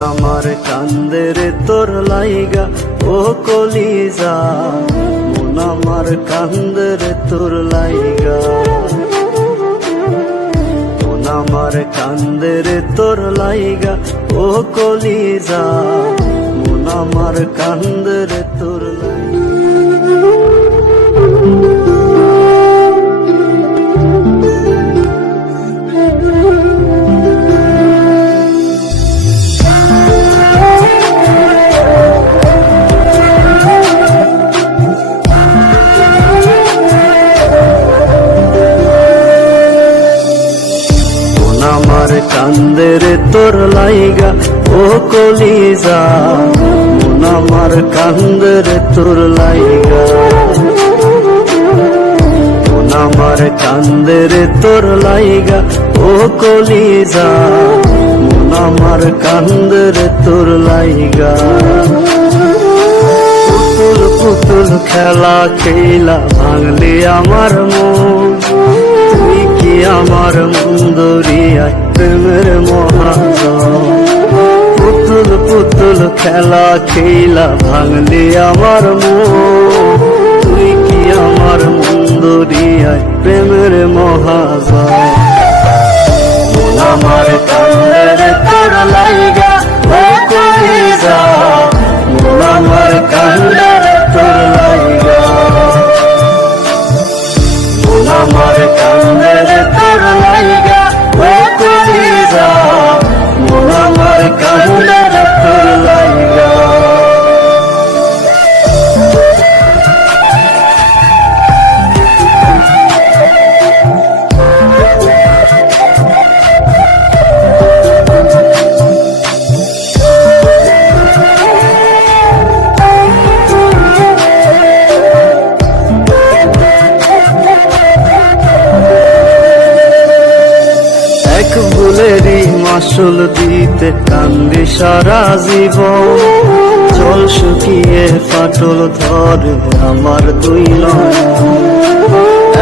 আমার কান্দের তোর লাইগা ও কলিজা, মন আমার কান্দের তোর লাইগা, মন আমার কান্দের তোর লাইগা ও কলিজা, মন আমার কান্দের তোর লাইগা। আমার কান্দের তোর লাইগা ও কলিজা, মন আমার কান্দের তোর লাইগা, মন আমার কান্দের তোর লাইগা ও কলিজা, মন আমার কান্দের তোর লাইগা। পুতুল পুতুল খেলা খেলা ভাঙলি আমার মন, তুই কি আমার মুন্দরিয়ায় প্রেমের মহাজন। পুতুল পুতুল খেলা খেলা ভাঙলি আমার মন, তুই কি আমার মুন্দরিয়ায় প্রেমের মহাজন। মন আমার কান্দের তোর লাইগা ও কলিজা, মন আমার কান্দের তোর লাইগা, মন আমার কান্দের তোর লাইগা ও কলিজা, মন আমার কান্দের তোর লাইগা। এক ভুলেরই মাসুল দিতে কান্দি সারা জীবন, জল শুকিয়ে ফাটল ধরে আমার দুই নয়ন।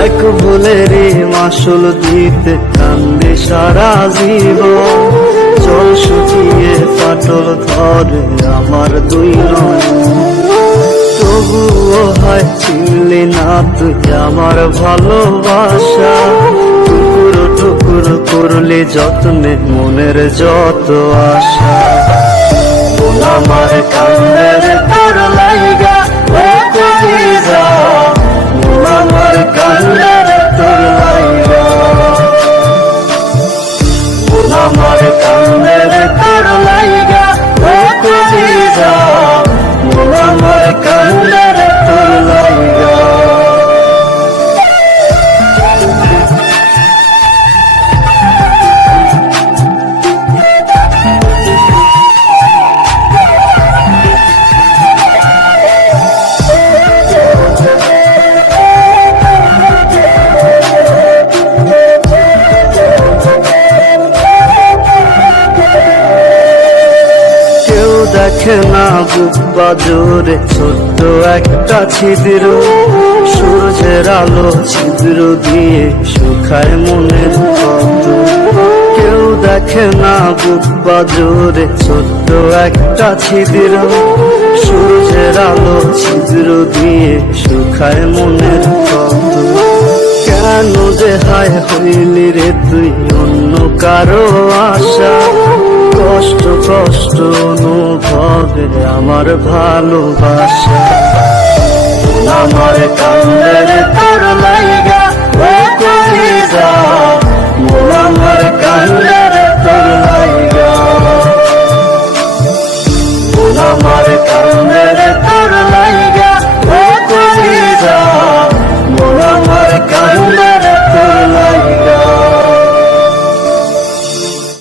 এক ভুলেরই মাসুল দিতে কান্দি সারা জীবন, জল শুকিয়ে ফাটল ধরে আমার দুই নয়ন। তবুও হয় চিনলি না তুই আমার ভালোবাসা, টুকরো টুকরো করলে যত্নে মনের যত আশা। মন আমার কান্দের তোর লাইগা ও কলিজা, মন আমার কান্দের তোর লাইগা, মন আমার কান্দের তোর লাইগা ও কলিজা, মন আমার কান্দের তোর লাইগা। দেখে না বুক বাজরে ছোট্ট একটা ছিদ্র, সূর্যের আলো ছিদ্র দিয়ে শুকায় মনের ক্ষত। কেউ দেখে না বুক বাজরে ছোট্ট একটা ছিদ্র, সূর্যের আলো ছিদ্র দিয়ে শুকায় মনের ক্ষত। কেন যে হায় হইলি রে তুই অন্য কারো আশা, কষ্ট কষ্ট অনুভবে আমার ভালোবাসা। আমার কান